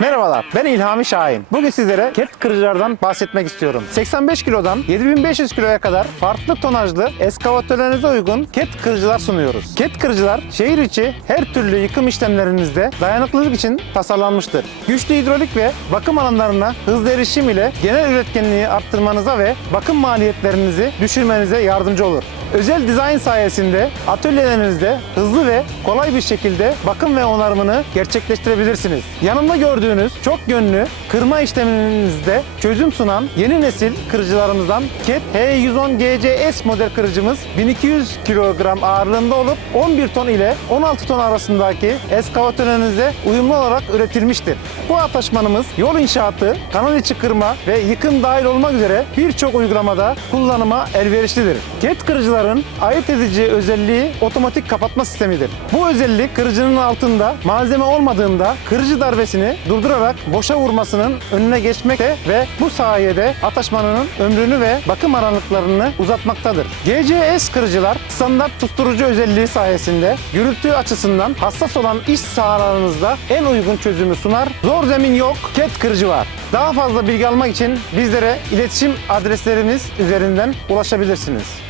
Merhabalar, ben İlhami Şahin. Bugün sizlere ket kırıcılardan bahsetmek istiyorum. 85 kilodan 7500 kiloya kadar farklı tonajlı eskavatörlerinize uygun ket kırıcılar sunuyoruz. Ket kırıcılar şehir içi her türlü yıkım işlemlerinizde dayanıklılık için tasarlanmıştır. Güçlü hidrolik ve bakım alanlarına hızlı erişim ile genel üretkenliği arttırmanıza ve bakım maliyetlerinizi düşürmenize yardımcı olur. Özel dizayn sayesinde atölyelerinizde hızlı ve kolay bir şekilde bakım ve onarımını gerçekleştirebilirsiniz. Yanımda gördüğünüz çok yönlü kırma işleminizde çözüm sunan yeni nesil kırıcılarımızdan KET H110 GCS model kırıcımız 1200 kilogram ağırlığında olup 11 ton ile 16 ton arasındaki eskavatörlerinize uyumlu olarak üretilmiştir. Bu ataşmanımız yol inşaatı, kanal içi kırma ve yıkım dahil olmak üzere birçok uygulamada kullanıma elverişlidir. KET kırıcıların ayırt edici özelliği otomatik kapatma sistemidir. Bu özellik kırıcının altında malzeme olmadığında kırıcı darbesini durdurarak boşa vurmasının önüne geçmekte ve bu sayede ataşmanın ömrünü ve bakım aralıklarını uzatmaktadır. GCS kırıcılar standart susturucu özelliği sayesinde gürültü açısından hassas olan iş sahalarınızda en uygun çözümü sunar. Zor zemin yok, ket kırıcı var. Daha fazla bilgi almak için bizlere iletişim adreslerimiz üzerinden ulaşabilirsiniz.